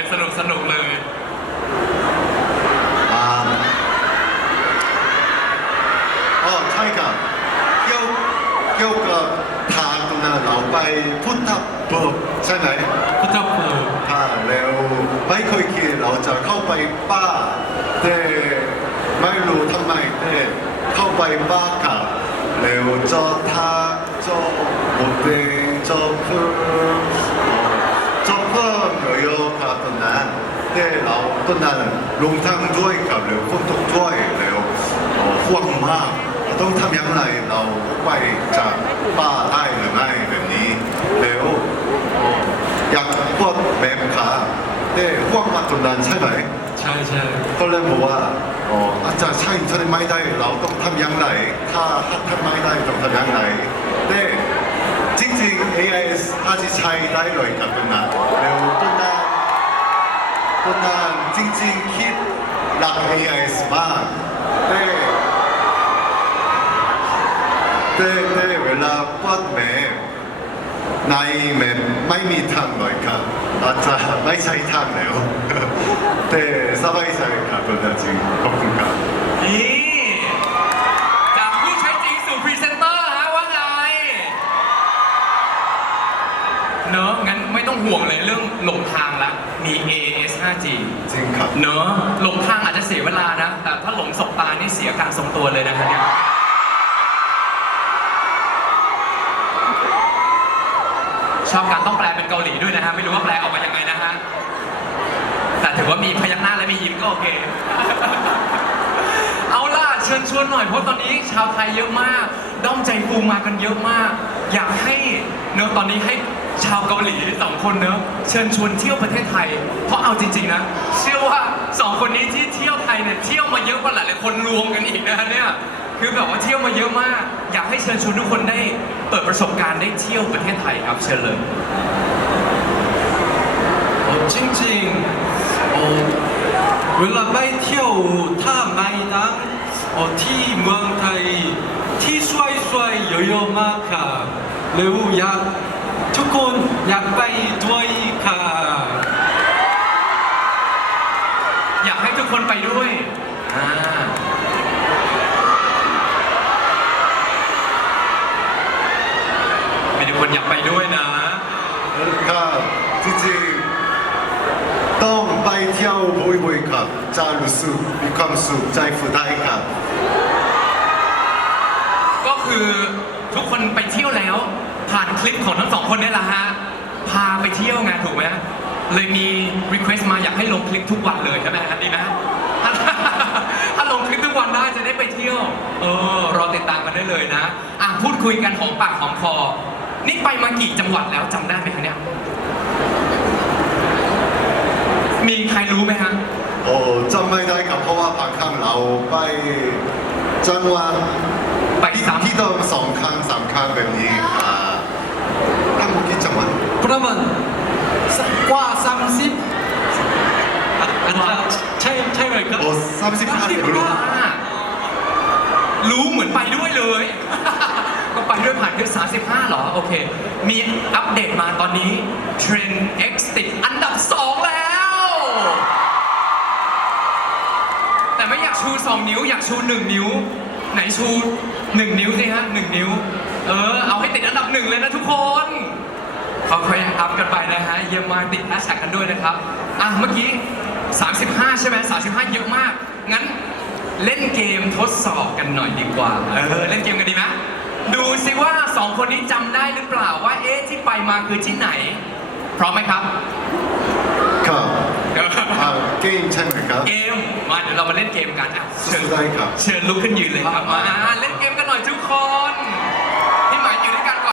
เลยสนุกสนุกเลยอ่าอ๋อใช่ครับเกี่ยวเกี่ยวกับทางตรงนั้นเราไปพุทธเบิกใช่ไหมพุทธภูมิถ้าแล้วไม่เคยคิดเราจะเข้าไปป้าแต่ไม่รู้ทำไมแต่เข้า ไปป้าค่ะแล้วเหมดเดงเจอเพิ่มเจอยอะๆครับตอนนั้นแต่เราตอนนั้นลงทางด้วยกับแล้วคนตกด้วยแล้วเอ่อห่วงมากต้องทำย่างไรเราไปจากป้าได้หรือไม่แบบนี้แล้วอยากพวกแบบขาแต่พวกมาตรงนั้นใช่ไหมใช่ใช่ก็เลยบอกว่าอ๋อาจารย์ใช่ใช่ไม่ได้เราต้องทำย่างไรถ้าถ้าทำไม่ได้ต้องทำย่างไรแต่จริงๆ AIS อาจจะใช้ได้เลยกับตรงนั้ คนงนั้นจริงๆคิดหลัก AIS มากแต่แต่แต่เวลาวาดแม่ในแม่ไม่มีทางเลยครับอาจจะไม่ใช่ทางแล้วแต่สบายใจครับคุณจริงขอบคุณครับ นี่จากผู้ใช้จริงสู่พรีเซนเตอร์ฮะว่าไง เนอะงั้นไม่ต้องห่วงเลยเรื่องหลงทางละมี AS 5G จริงครับ เนอะหลงทางอาจจะเสียเวลานะ แต่ถ้าหลงสบตานี่เสียการทรงตัวเลยนะคะเนี่ยชอบการต้องแปลเป็นเกาหลีด้วยนะฮะ ไม่รู้ว่าแปลออกมายังไงนะฮะ แต่ถือว่ามีพยักหน้าและมียิ้มก็โอเค เอาล่ะเชิญชวนหน่อยเพราะตอนนี้ชาวไทยเยอะมาก ด้อมใจฟูมากันเยอะมาก อยากให้ เนอะตอนนี้ให้ชาวเกาหลีสองคนเนอะเชิญชวนเที่ยวประเทศไทย เพราะเอาจริง ๆ นะ เชื่อว่าสองคนนี้ที่เที่ยวไทยเนี่ยเที่ยวมาเยอะกว่าหลายๆคนรวมกันอีกนะฮะเนี่ยคือแบบว่าเที่ยวมาเยอะมาก อยากให้เชิญชวนทุกคนได้เปิดประสบการณ์ได้เที่ยวประเทศไทยครับเชิญเลย 어, 찡찡, 어, 웰라바이 티오 타 마이낭, 어, 티 무앙타이, 티 수아이 수아이 여여마카, เร็วอยากทุกคนอยากไปด้วยค่ะ อยากให้ทุกคนไปด้วยมีทุกคนอยากไปด้วยนะ ก็จริงๆต้องไปเที่ยวบ่อยๆครับจารุสุมีความสุขใจฟูได้ครับ ก็คือทุกคนไป ผ่านคลิปของทั้งสองคนนี่แหละฮะ พาไปเที่ยวไงถูกไหมเลยมีรีเควสต์มาอยากให้ลงคลิปทุกวันเลยใช่ไหมฮะดีไหมถ้าถ้าลงคลิปทุกวันได้จะได้ไปเที่ยว เออ รอติดตามกันได้เลยนะ อะพูดคุยกันหอมปากหอมคอ นี่ไปมากี่จังหวัดแล้วจำได้ไหมคะเนี่ย มีใครรู้ไหมฮะโอ้จำไม่ได้ครับเพราะว่าบางครั้งเราไปจังหวัดไปซ้ำ ที่เดิมสองครั้งสามครั้งแบบนี้ครับามสิบห้าเดือนรู้รู้เหมือนไปด้วยเลย ก็ไปด้วยผ่านคลิป35เหรอ โอเค มีอัปเดตมาตอนนี้เทรนด์ X ติดอันดับ 2 แล้ว แต่ไม่อยากชู 2 นิ้ว อยากชู 1 นิ้ว ไหนชู 1 นิ้วสิฮะ 1 นิ้ว เออ เอาให้ติดอันดับหนึ่งเลยนะทุกคนค่อยอัพกันไปนะฮะ เยี่ยมมากติดแฮชแท็กกันด้วยนะครับ อะ เมื่อกี้ 35 ใช่ไหม35 เยอะมาก งั้นเล่นเกมทดสอบกันหน่อยดีกว่า เออ เล่นเกมกันดีไหมดูสิว่าสองคนนี้จำได้หรือเปล่าว่าเอ๊ะที่ไปมาคือที่ไหน พร้อมไหมครับ ครับอ่าเกมใช่ไหมครับ เกม มาเดี๋ยวเรามาเล่นเกมกันอะเชิญ ได้ครับ เชิญลุกขึ้นยืนเลยครับมาเล่นเกมกัน